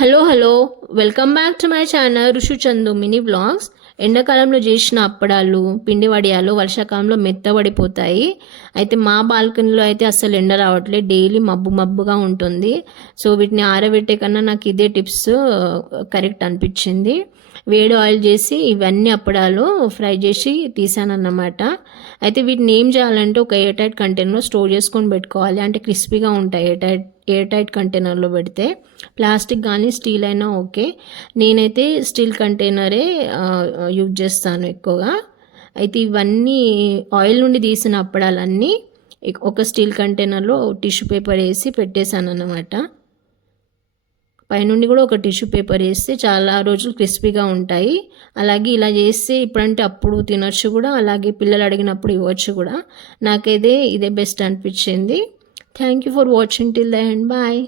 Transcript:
Hello welcome back to my channel Rishu Chandu mini vlogs. ఎండాకాలంలో చేసిన అప్పడాలు పిండి వడియాలు వర్షాకాలంలో మెత్తబడిపోతాయి. అయితే మా బాల్కనీలో అయితే అస్సలు ఎండ రావట్లేదు, డైలీ మబ్బుగా ఉంటుంది. సో వీటిని ఆరబెట్టే కన్నా నాకు ఇదే టిప్స్ కరెక్ట్ అనిపించింది. వేడి ఆయిల్ చేసి ఇవన్నీ అప్పడాలు ఫ్రై చేసి తీసానన్నమాట. అయితే వీటిని ఏం చేయాలంటే ఒక ఎయిర్ టైట్ కంటైనర్లో స్టోర్ చేసుకొని పెట్టుకోవాలి, అంటే క్రిస్పీగా ఉంటాయి ఎయిర్ టైట్ కంటైనర్లో పెడితే. ప్లాస్టిక్ కానీ స్టీల్ అయినా ఓకే, నేనైతే స్టీల్ కంటైనరే యూజ్ చేస్తాను ఎక్కువగా. అయితే ఇవన్నీ ఆయిల్ నుండి తీసిన అప్పడాలన్నీ ఒక స్టీల్ కంటైనర్లో టిష్యూ పేపర్ వేసి పెట్టేశాను అన్నమాట. పైనుండి కూడా ఒక టిష్యూ పేపర్ వేస్తే చాలా రోజులు క్రిస్పీగా ఉంటాయి. అలాగే ఇలా చేస్తే ఇప్పుడంటే అప్పుడు తినొచ్చు కూడా, అలాగే పిల్లలు అడిగినప్పుడు ఇవ్వచ్చు కూడా. నాకైతే ఇదే బెస్ట్ అనిపించింది. Thank you for watching till the end. Bye.